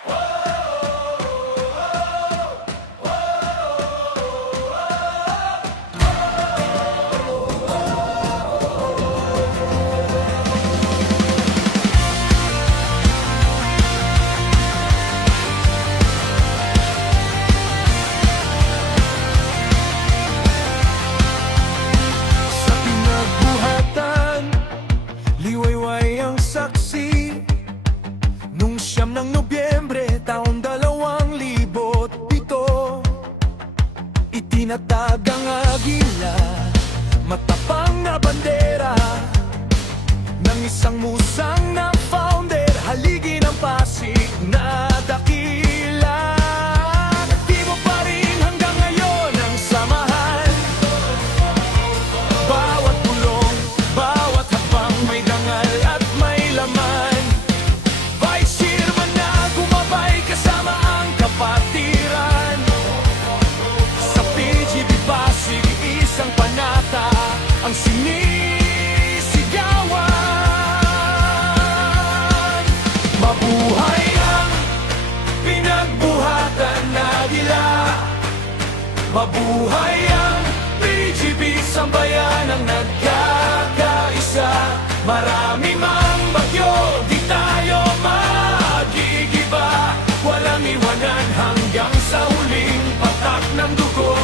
Sa pinagbuhatan, liwayway ang saksi. Nung 9 ng Nobyembre, taong 2007, itinatag ang agila, matapang na bandera ng isang musang na founder, haligi ng Pasig na dakila. Aktibo pa rin hanggang ngayon ang samahan. Bawat bulong, bawat hakbang may dangal at may laman. Vice Chairman na gumabay kasama ang kapatiran. Sa PGB Pasig, isang panata ang sinisigawan. Mabuhay ang pinagbuhatan na dila. Mabuhay ang PGB, sambayan ang nagkakaisa. Marami mang bagyo, di tayo magigiba. Walang iwanan hanggang sa huling patak ng dugo.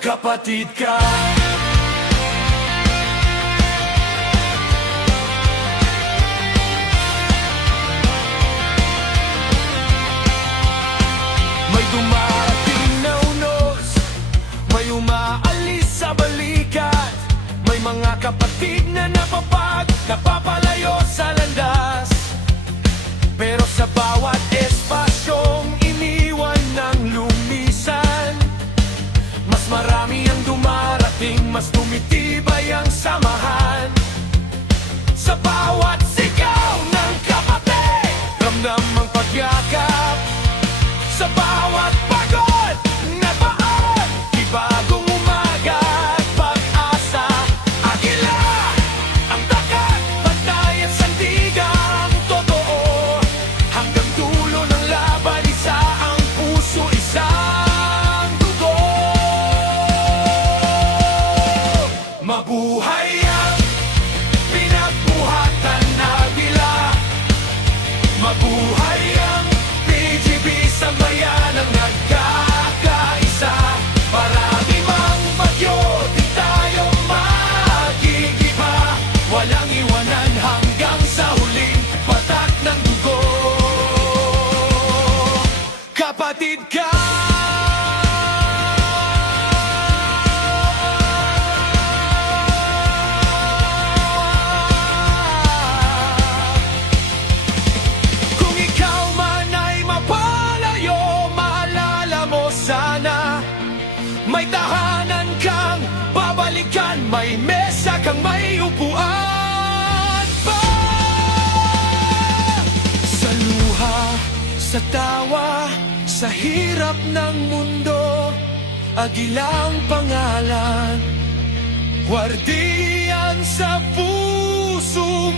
Kapatid ka. May dumarating na unos, may umaalis sa balikat. May mga kapatid na napapalayo sa landas. Pero sa bawat espasyong iniwan ng lumisan, mas marami ang dumarating, mas tumitibay ang samahan. Sa bawat sigaw ng kapatid, ramdam ang pagyakap. Sa bawat pagod na paan, di bagong umaga at pag-asa. Agila ang takat, pantay at sandigang totoo. Hanggang dulo ng laban, isa ang puso, isang dugo. Mabuhay ang pinagbuhatan na Agila. Mabuhay ang PGB, sambayan ang nagkakaisa. Marami mang bagyo, di tayo magigiba. Walang iwanan hanggang sa huling patak ng dugo. Kapatid ka. Kung ikaw man ay mapalayo, maalala mo sana, may tahanan kang babalikan, may mesa kang may upuan pa. Sa luha, sa tawa, sa hirap ng mundo, Agilang pangalan, wardiyan sa puso